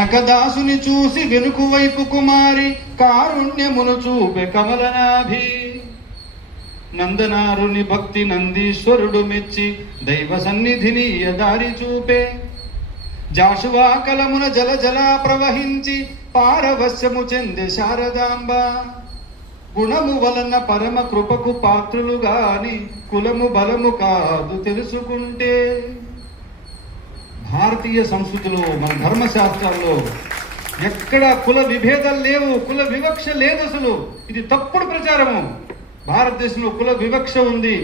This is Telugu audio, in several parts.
కనకదాసుని చూసి వెనుకు వైపు కుమారి కారుణ్యమును చూపె కమలనాభి. నందనారుని భక్తి నందీశ్వరుడు మెచ్చి దైవ సన్నిధిని దారి చూపే. జాషువా కలమున జల జలా ప్రవహించి పారవశ్యము చెందే శారదాంబ. గుణము వలన పరమ కృపకు పాత్రులు గాని కులము బలము కాదు తెలుసుకుంటే. భారతీయ సంస్కృతిలో మన ధర్మశాస్త్రాల్లో ఎక్కడ కుల విభేదాలు లేవు, కుల వివక్ష లేదు. అసలు ఇది తప్పుడు ప్రచారము. భారతదేశంలో కుల వివక్ష ఉంది,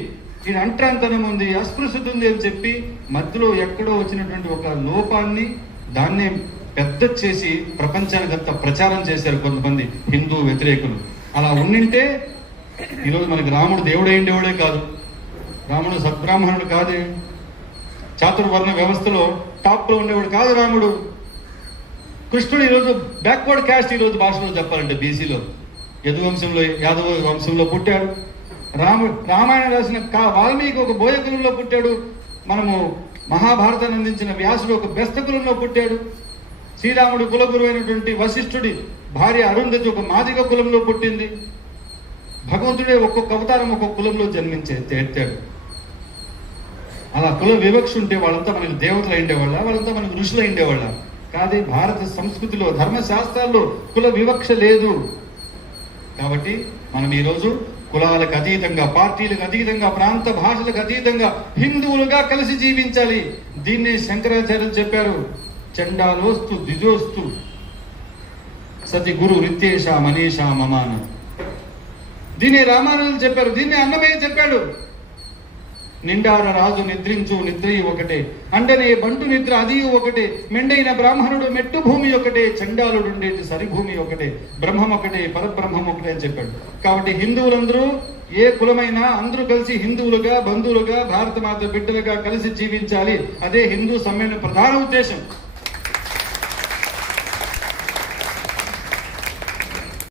ఇది అంట్రాంతనం ఉంది, అస్పృశ్యత ఉంది అని చెప్పి మధ్యలో ఎక్కడో వచ్చినటువంటి ఒక లోపాన్ని దాన్నే పెద్ద చేసి ప్రపంచానికంతా ప్రచారం చేశారు కొంతమంది హిందూ వ్యతిరేకులు. అలా ఉండింటే ఈరోజు మనకి రాముడు దేవుడైండేవాడే కాదు, రాముడు సద్బ్రాహ్మణుడు కాదే, చాతుర్వర్ణ వ్యవస్థలో టాప్లో ఉండేవాడు కాదు రాముడు. కృష్ణుడు ఈరోజు బ్యాక్వర్డ్ క్యాస్ట్, ఈరోజు భాషలో చెప్పాలంటే బీసీలో యాదవ వంశంలో పుట్టాడు. రామాయణం రాసిన వాల్మీకి ఒక బోయ కులంలో పుట్టాడు. మనము మహాభారతాన్ని అందించిన వ్యాసుడు ఒక బెస్త కులంలో పుట్టాడు. శ్రీరాముడు కులగురు అయినటువంటి వశిష్ఠుడి భార్య అరుంధతి ఒక మాదిగ కులంలో పుట్టింది. భగవంతుడే ఒక్కొక్క అవతారం ఒక్కొక్క కులంలో ఎత్తాడు. అలా కుల వివక్ష ఉంటే వాళ్ళంతా మనకి దేవతలు అయిండేవాళ్ళ, వాళ్ళంతా మనకు ఋషులు అయిండేవాళ్ళ కాదే. భారత సంస్కృతిలో ధర్మశాస్త్రాల్లో కుల వివక్ష లేదు. కాబట్టి మనం ఈరోజు కులాలకు అతీతంగా, పార్టీలకు అతీతంగా, ప్రాంత భాషలకు అతీతంగా హిందువులుగా కలిసి జీవించాలి. దీన్నే శంకరాచార్యులు చెప్పారు, చండాలోస్తు ద్విజోస్తు సతి గురు రిత్యేష మనీష మమాన. దీన్నే రామానుజులు చెప్పారు, దీన్నే అన్నమయ్య చెప్పాడు. నిండార రాజు నిద్రించు నిద్రయు ఒకటే, అండనే బంటు నిద్ర అది ఒకటే, మెండైన బ్రాహ్మణుడు మెట్టు భూమి ఒకటే, చండాలుడు ఉండేది సరిభూమి ఒకటే, బ్రహ్మం ఒకటే పరబ్రహ్మం ఒకటే అని చెప్పాడు. కాబట్టి హిందువులందరూ ఏ కులమైనా అందరూ కలిసి హిందువులుగా, బంధువులుగా, భారత మాత బిడ్డలుగా కలిసి జీవించాలి. అదే హిందూ సమ్మేళన ప్రధాన ఉద్దేశం.